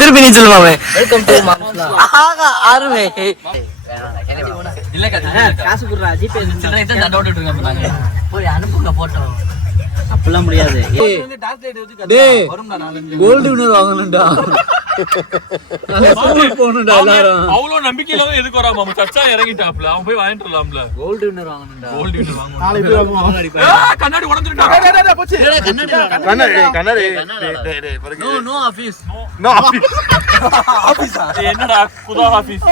திருப்பி நீ சொல்லு மாமே. வெல்கம் டு மாம்ஸ்லா. ஆகா ஆறுவே. இல்ல காசு குடுறா ஜிபே சின்ன இத டவுட் எடுங்க நாங்க. போய் அனுப்புங்க போட்டோ. அப்பலாம் முடியாது. டேய் கோல்ட் வினர் வாங்கணும்டா. போணும்டா எல்லாரும். அவ்வளவு நம்பிக்கையில எதுக்கு வரா மாமா சச்சா இறங்கிட்டாப்ல. அவன் போய் வாங்கிட்டு வரலாம்ல. கோல்ட் வினர் வாங்கணும்டா. கோல்ட் வினர் வாங்கணும். நாளை போய் வாங்குவோம். கண்ணாடி உடைஞ்சிட்டா. டேய் போச்சு. கண்ணாடி. டேய் நோ ஆபீஸ். No office. ஆபீஸா? என்னடா புது ஆபீஸ்.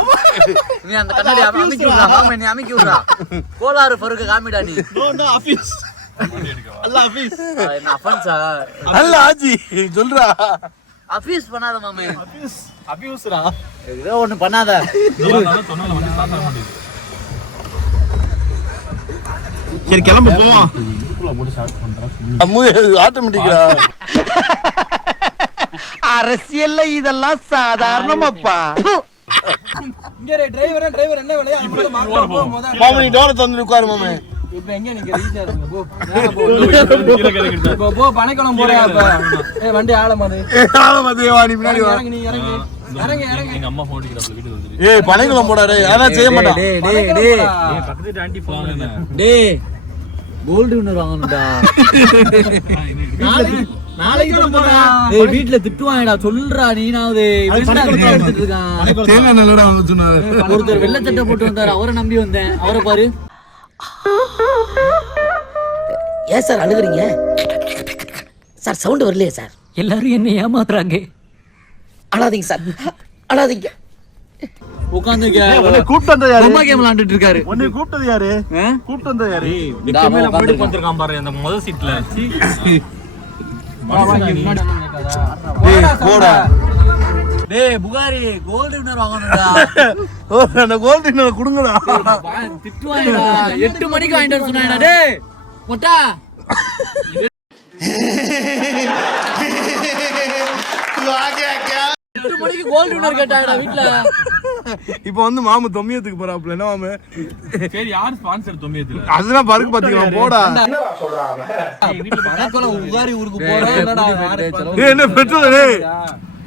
நீ அந்த கண்ணாடி அமிக்கி விடுறா மாமா நீ அமிக்கி விடுறா. கோலாறு ஃபருக்கு காமிடா நீ. No office. அல்ல ஆபீஸ். என்ன அஃபன்ஸா? அல்ல ஆஜி சொல்றா. அபியூஸ் பண்ணாத மாமே. அபியூஸ்ரா. ஏதோ ஒண்ணு பண்ணாத. சொன்னால வந்து ஸ்டார்ட் ஆக மாட்டேங்குது. சரி கிளம்பு போவோம். இதுக்குள்ள போட்டு ஸ்டார்ட் பண்றா. அம்மு ஆட்டோமேட்டிக்கா. அரசியல்ல இதெல்லாம் சாதாரணமாப்பா. இங்க டிரைவர் என்ன வேலையா? மாமா நீ டோர தந்து உட்காரு மாமே. இப்ப எங்க நிக்க ஈஸியா இருக்கு போ. போ பனைக்குளம் போறேன் அப்ப. ஏய் வண்டி ஆளமாது வா நீ பின்னாடி வா. இறங்கு எங்க அம்மா போடிக்குறாப்ல வீட்டுக்கு வந்து. ஏய் பனைக்குளம் போடா டேய் அத செய்ய மாட்டான். டேய் பக்கத்து ஆண்டி போறானே. டேய் கோல்ட் வினர் வாங்கணும்டா. நாளைக்கு போறா. ஏய் வீட்ல திட்டுவாங்கடா சொல்றா நீனாவது. இப்படி எடுத்துட்டு இருக்கான். தேங்காய் நல்லடா வந்து சொன்னாரு. ஒருத்தர் வெள்ளை சட்டை போட்டு வந்தாரு அவரை நம்பி வந்தேன். அவரை பாரு. ஏன் சார் அழுகுறீங்க சார்? சவுண்ட் வரலையே சார். எல்லாரும் என்ன ஏமாத்துறாங்க. அழாதீங்க சார் அழாதீங்க. உட்கார்ந்துங்க. கூப்பிட்டு வந்தது யாரு? அம்மா கேம் விளையாண்டுட்டு இருக்காரு. உன்னை கூப்பிட்டது யாரு? கூப்பிட்டு வந்தது யாரு? மேல முன்னாடி உட்கார்ந்திருக்கான் பாரு அந்த முதல் சீட்ல. போடா டேய் புகாரி கோல்ட் வினர் வாங்கணும்டா. ஓ அந்த கோல்ட் வினர் குடுங்கடா. திட்டுவாங்கடா. 8 மணிக்கு வாங்கிட்டு வர சொன்னாடா. டேய் மொட்டா 8 மணிக்கு கோல்ட் வினர் கேட்டாடா வீட்ல. இப்போ வந்து மாமா தொம்மியத்துக்கு போறாப்ல. என்ன மாமா? சரி யார் ஸ்பான்சர் தொம்மியத்துல? அதெல்லாம் பருக்கு பாத்துக்கலாம் போடா. என்ன சொல்றாங்க? வீட்ல பணக்கல உகாரி ஊருக்கு போறேன். என்னடா ஏய் என்ன பெட்ரோல் டேய்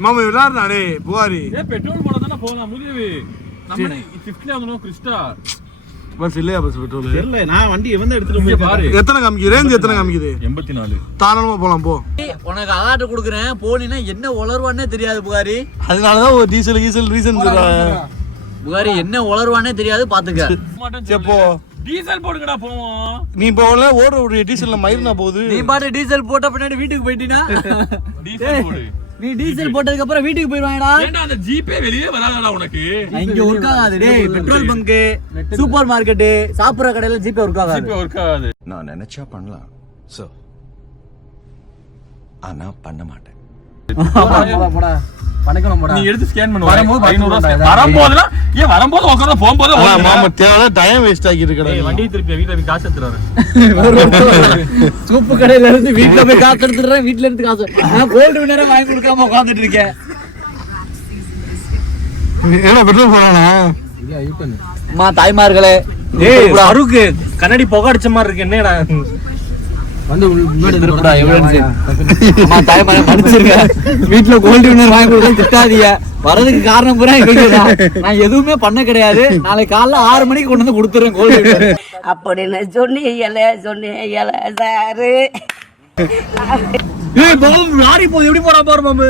மாமா விளாடுறா டேய் புகாரி. ஏய் பெட்ரோல் போட தான போலாம் முடியவே. நம்ம 50 ஆகணும் கிறிஸ்டா. பஸ் இல்லையா பஸ் பெட்ரோல்? இல்ல நான் வண்டி எவந்த எடுத்துட்டு போய் பாரு. எத்தனை காமிக்குது? ரேஞ்ச் எத்தனை காமிக்குது? 84. தாராளமா போலாம் போ. உனக்கு அகாட்ட குடுக்குறேன் போனினா என்ன உளர்வானே தெரியாது புகாரி. அதனால தான் ஒரு டீசல் ரீசன் சொல்றேன். புகாரி என்ன உளர்வானே தெரியாது பாத்துக்க. செப்போ டீசல் போடுங்கடா போவோம். நீ போல ஓடுற டீசல்ல மயிர்னா போகுது. நீ பாட்டு டீசல் போட்ட பின்னாடி வீட்டுக்கு போயிட்டீனா டீசல் போடு. நீ டீசல் போட்டதுக்கு அப்புறம் வீட்டுக்கு போய்வாங்கடா. ஏன்டா அந்த ஜிபே வெளியே வராதடா உனக்கு? இங்க வர்க் ஆகாது டேய். பெட்ரோல் பங்க், சூப்பர் மார்க்கெட், சாப்பிடுற கடையில ஜிபே வர்க் ஆகாது. நான் நினைச்சா பண்ணலாம் சோ ஆனா பண்ண மாட்டேன். போடா பணக்கலாம் போடா. நீ எடுத்து ஸ்கேன் பண்ணு. வரும்போது 500 வரும்போதுலாம் ஏன் வரும்போது உட்கார்ந்து போம்போது மாமா தேவல டைம் வேஸ்ட் ஆகி இருக்கடா. ஏய் வண்டி திருப்பி வீட்ல போய் காசு எடுத்துறேன். சூப்பு கடையில இருந்து வீட்ல போய் காசு எடுத்துறேன். வீட்ல இருந்து காசு நான் கோல்ட் வினரே வாங்கி கொடுக்காம உட்கார்ந்துட்டு இருக்கேன். ஏன்னா பெட்ரோல் போறானா? இல்ல யூட்டன். அம்மா தாய்மார்களே ஏய் அருக்கு கண்ணாடி புகை அடிச்ச மாதிரி இருக்கு. என்னடா வந்து முன்னாடி திருப்படா எவிடன்ஸ். அம்மா தாய்மாரே மன்னிச்சிருங்க. வீட்ல கோல்ட் வினர் வாங்கி கொடுத்தா திட்டாதீங்க. வரதுக்கு காரணம் பூரா இவங்கதான். நான் எதுவுமே பண்ண கிடையாது. நாளைக்கு காலைல 6 மணிக்கு கொண்டு வந்து கொடுத்துறேன் கோல்ட் வினர். அப்படின்னு சொன்னீங்களே சாரு. ஏய் பாம் லாரி போய் எப்படி போறா பாரு மாமே.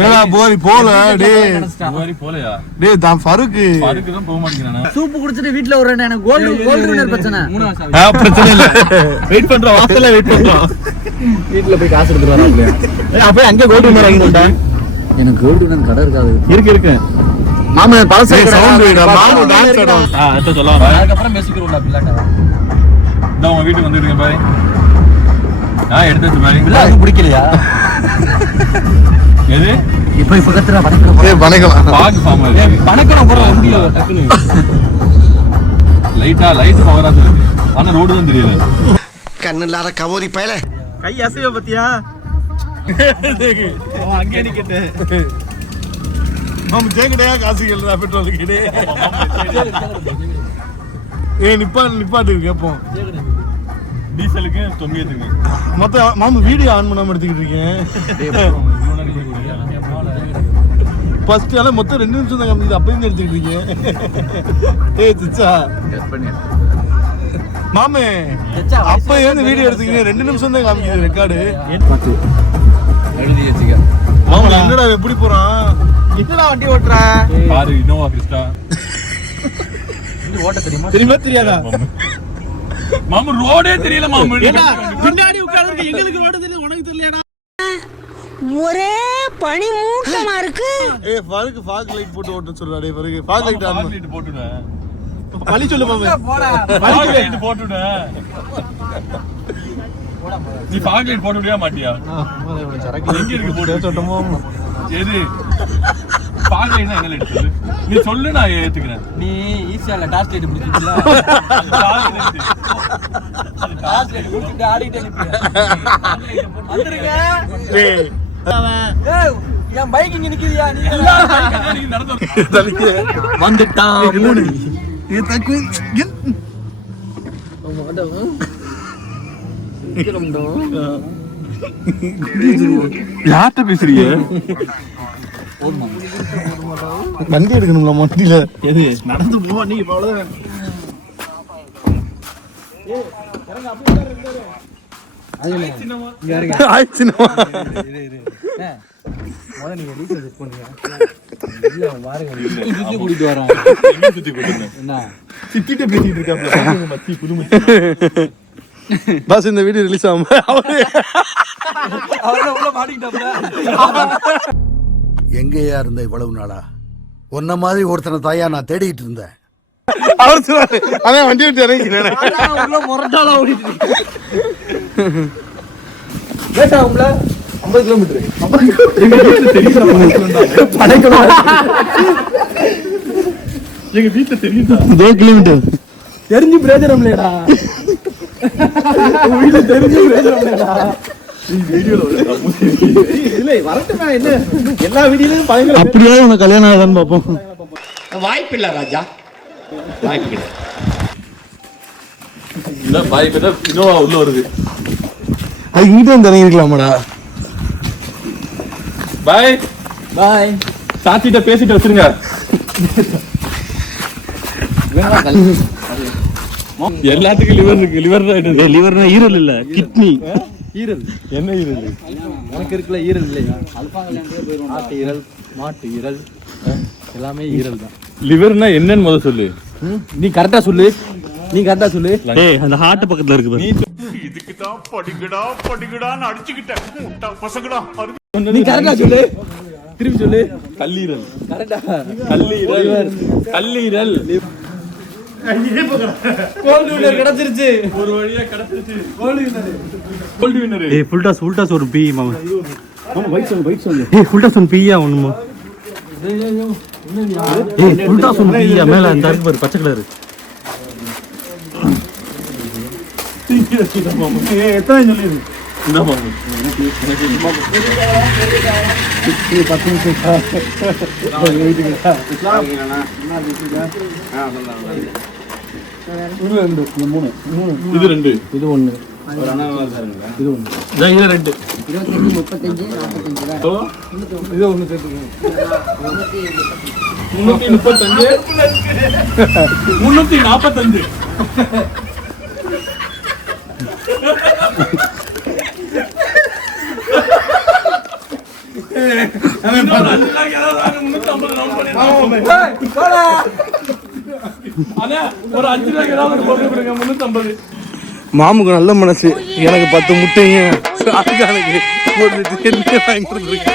ஏடா போரி போல டேய். போரி போலையா? டேய் தான் ஃபருக்கு தான் போக மாட்டேங்கிறானே. சூப்பு குடிச்சிட்டு வீட்ல வரேன். எனக்கு கோல்ட் வினர் பிரச்சனை. பிரச்சனை இல்ல. வெயிட் பண்றோம். வாசல்ல வெயிட் பண்றோம். வீட்ல போய் காசு எடுத்துட்டு வராப்ல. ஏய் அப்ப அங்க கோல்ட் வினர் வாங்கிட்டா. எனக்கு கோல்ட் வினர் கடை இருக்காது. இருக்கு. மாமா பழசே சவுண்ட் வைடா. மாமா டான்ஸ் ஆடு. அத சொல்லலாம். அதுக்கு அப்புறம் பேசிக்கிறோம்டா பிள்ளாட்ட. நான் உங்க வீட்டுக்கு வந்துட்டேன் பாரு. நான் எடுத்து பாரு. பிள்ளாக்கு பிடிக்கலையா? எது? இப்ப கத்துறா பணக்கலாம். ஏய் பணக்கலாம். பாக் ஃபார்ம். ஏய் பணக்கலாம் போற வண்டில டக்குனு. லைட் பவராது இருக்கு. ஆனா ரோடு தான் தெரியல. கண்ணுலார கவோரி பயல. கை அசைய பத்தியா? அவன் அங்கே நிக்கட்டே. மாமா ஜேங்கடையா காசு கேளுடா பெட்ரோலுக்கு டேய். ஏய் நிப்பாட்டு கேப்போம். டீசலுக்கு 90க்கு. மொத்த மாமா வீடியோ ஆன் பண்ணாம எடுத்துக்கிட்டு இருக்கேன். ஃபர்ஸ்ட் ஆனா மொத்தம் 2 நிமிஷம் தான் காமிக்குது, அப்பயும் எடுத்துக்கிட்டு இருக்கீங்க. ஏய் சிச்சா மாமே, அப்ப ஏன் வீடியோ எடுத்தீங்க? 2 நிமிஷம் தான் காமிக்குது ரெக்கார்டு. மாமா என்னடா எப்படி போறான்? என்னடா வண்டி ஓட்டுற? பாரு இனோவா கிறிஸ்டா. இது ஓட்ட தெரியுமா? தெரியாதா? மாமா ரோடே தெரியல மாமா. பின்னாடி உட்கார்ந்து எங்களுக்கு ரோடு தெரியும், உனக்கு தெரியலடா. ஒரே பனி மூட்டமா இருக்கு. ஏய் பாருக்கு ஃபாக் லைட் போட்டு ஓட்ட சொல்றா. டேய் பாருக்கு ஃபாக் லைட் ஆன் லைட் போட்டுடு. வலி சொல்லு மாமே. போடா. லைட் போட்டுடு. நீ ஃபாக் லைட் போட்டுடியா மாட்டியா? எங்க இருக்கு போடு சொட்டமோ. எது? ஃபாக் லைட்னா என்ன லைட் சொல்லு. நீ சொல்லு, நான் ஏத்துக்கிறேன். நீ ஈஸியால டார்ச் லைட் பிடிச்சிட்டல. டார்ச் லைட் பிடிச்சிட்டு ஆடிட்டே நிப்பியா? வந்துருங்க. ஏய் ஏய் என் பைக் இங்க நிக்குதியா? நீ எல்லாரும் பைக் நீங்க நடந்து தலிக்கே வந்துட்டான் மூணு. இது தக்கு யார்கிட்ட பேசுறீங்க? வண்டி எடுக்கணும்ல வண்டியில. எது நடந்து போவா நீ அவ்வளவுதான். ஆயிடுச்சுமா. நீங்க ரீசார்ஜ் செட் பண்ணுங்க. இல்ல பாருங்க சுத்தி கூட்டிட்டு வரோம். எங்க சுத்தி போட்டுங்க? என்ன சித்திட்ட பேசிட்டு இருக்காப்ல மச்சி புதுமை. பாஸ் இந்த வீடியோ ரிலீஸ் ஆகும். அவரே உள்ள மாட்டிக்கிட்டாப்ல. எங்கேயா இருந்த இவ்வளவு நாளா? உன்ன மாதிரி ஒருத்தனை தாயா நான் தேடிட்டு இருந்தேன். அவர் சொல்றாரு, அதான் வண்டி விட்டு இறங்கிக்கிறேன். உள்ள முரட்டாளா ஓடிட்டு லேட் ஆகும்ல. 50 கிலோமீட்டர். எங்க வீட்டுல தெரியுதா? 2 கிலோமீட்டர் தெரிஞ்சு பிரயோஜனம் இல்லடா. வீட்டுல தெரிஞ்சு பிரயோஜனம் இல்லடா. இல்ல வரட்டுமா என்ன? எல்லா வீடியோலயும் பயங்கர அப்படியே உனக்கு கல்யாணம் ஆகுதான்னு பாப்போம். வாய்ப்பில்லை ராஜா, வாய்ப்பில்லை. இந்த பைக் தான் இனோவா உள்ள வருது. அது இங்கிட்ட வந்து இறங்கிருக்கலாமாடா? பாய் பாய். சாத்திட்ட பேசிட்டு வச்சிருங்க. எல்லாத்துக்கும் லிவர் இருக்கு. லிவர் தான் லிவர்னா ஈரல் இல்ல, கிட்னி. ஈரல் என்ன ஈரல்? உனக்கு இருக்குல்ல ஈரல் இல்லையா? ஆட்டு ஈரல், மாட்டு ஈரல், எல்லாமே ஈரல் தான். லிவர்னா என்னன்னு முதல்ல சொல்லு. நீ கரெக்டா சொல்லு. நீ கரெக்டா சொல்லு. ஏய் அந்த ஹார்ட் பக்கத்துல இருக்கு பாரு. இதுக்கு தான் படிக்கடான்னு அடிச்சுக்கிட்டேன் முட்டா பசங்களா. நீ கரெக்டா சொல்லு. திருப்பி சொல்லு. கல்லீரல். கரெக்டா. கல்லீரல். கல்லீரல். கோல்டு வின்னர் கிடைச்சிருச்சு. ஒரு வழியா கிடைச்சிருச்சு. Gold winner. ஏய் ஃபுல் டாஸ் ஒரு பீ மாமா. மாமா பைக் சொல்லு. ஏய் ஃபுல் டாஸ் ஒன் பீயா ஒண்ணுமா? ஏய் ஃபுல் டாஸ் ஒன் பீயா மேல அந்த இருக்கு பாரு பச்சை கலர். ஏய் எத்தனை சொல்லிரு. இந்த மாமா. இது 2. இது ஒண்ணு. இது 2. 25, 35, 45. இது ஒண்ணு சேர்த்துக்கோ. 335. மாமுக்கு நல்ல மனசு. எனக்கு 10 முட்டைங்க அதுக்கு போட்டு வாங்கி கொடுத்துருக்கு.